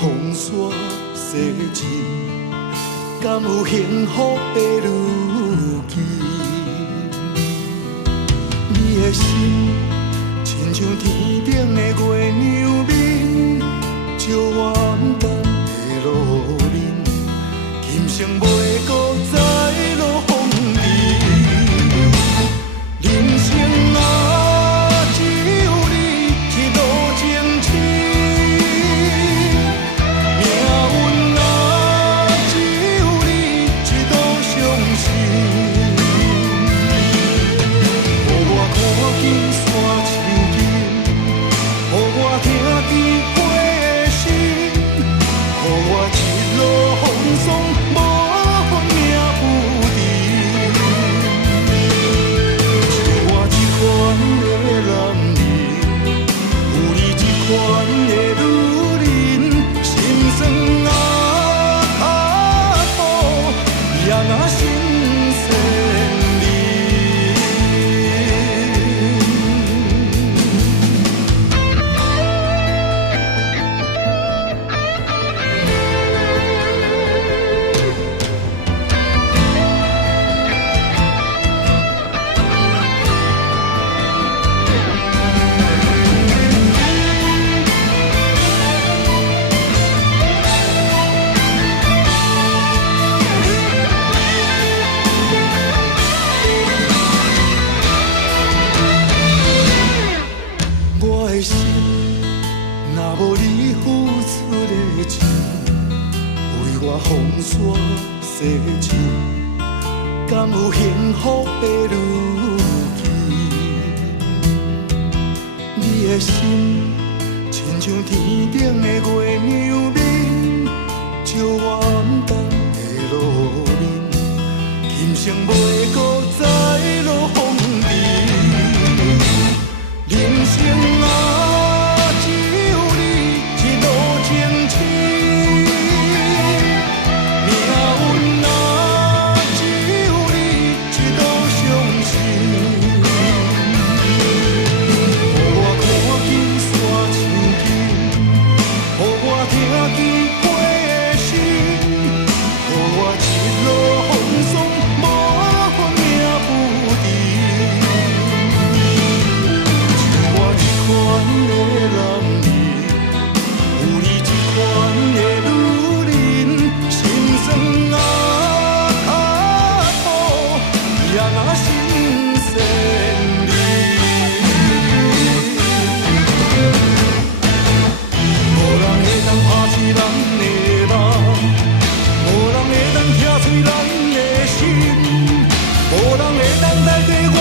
风沙洗尽，敢有幸福的路径？你的心，亲像天顶的月亮面，照我暗淡的路面，今生袂搁再落风尘。人生啊，只有你一路前行，命运啊，只有你一路相信。予我看见山树根，予我听见花的心，予我一路风霜无命不停。像我这款的男人，有你这款的女人，心酸啊，也若新鲜哩。我的心，若无你付出的情，为我风沙洗尽，敢有幸福的路径？你的心，亲像天顶的月亮面，照我暗淡的路面，今生袂搁再落风尘。人生啊，只有你一路前行，命运啊，只有你一路相信。予我看见山树根，予我听见花的心，予我一路风霜无命不停。像我这款的男人，有你这款的女人，心酸啊，也若新鲜哩。无人会当拍碎咱的梦，无人会当拆碎咱的心，无人会当代替我。